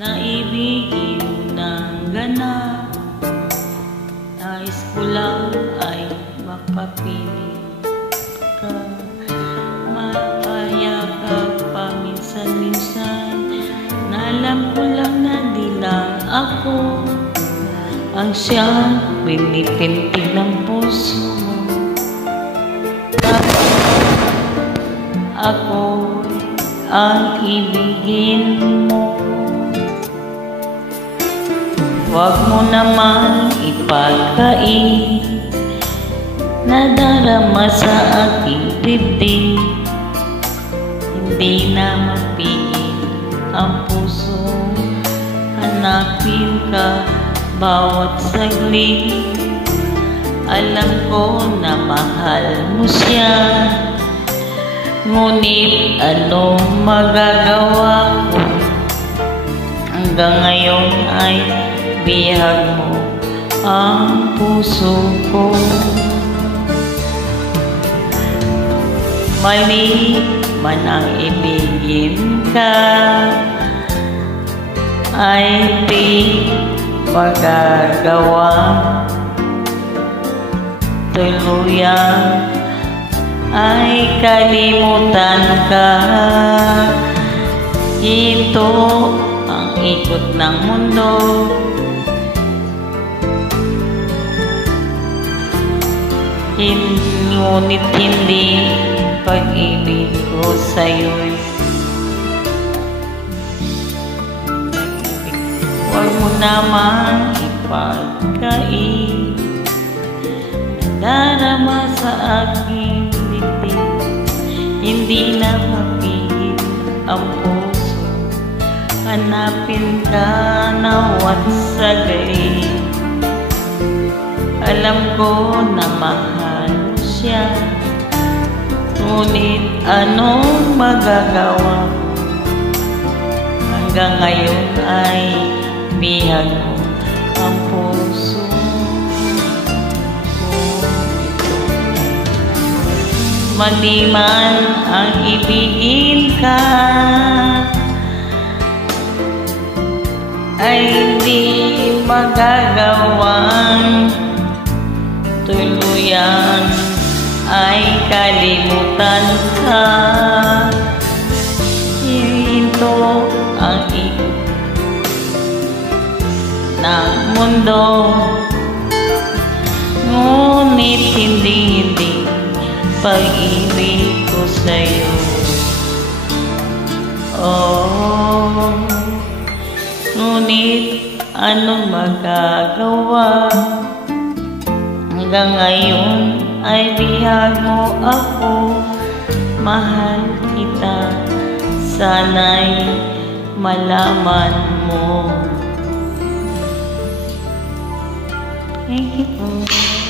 Naibigin ng ganap, nais ko lang ay mapapili ka, mapayakap paminsan-minsan, na alam ko lang na di lang ako ang siyang pinipintig ng puso mo. Ako ang ibigin mo. Huwag mo naman ipagkain na darama sa aking dibdib. Hindi na mapigil ang puso, hanapin ka bawat saglit. Alam ko na mahal mo siya, ngunit anong magagawa ko? Hanggang ngayon ay bihag mo ang puso ko. Mali man ang ibigin ka, ay di magagawa. Tuluyan ay kalimutan ka. Ito ang ikot ng mundo, ngunit hindi pag-ibig ko sa'yo'y. Huwag mo naman ipagkain na darama sa aking dibdib. Hindi na mapigil ang puso, hanapin ka nawat saglit. Alam ko na mahal mo siya, ngunit anong magagawa? Hanggang ngayon ay bihag mo ang puso ko. Mali man ang ibigin ka, ay hindi magagawang tuluyan ay kalimutan ka. Ito ang ikot ng mundo, ngunit hindi pag-ibig ko sa'yo. Oh, ngunit anong magagawa? Hanggang ngayon ay bihag mo ako, mahal kita, sana'y malaman mo. Thank you po.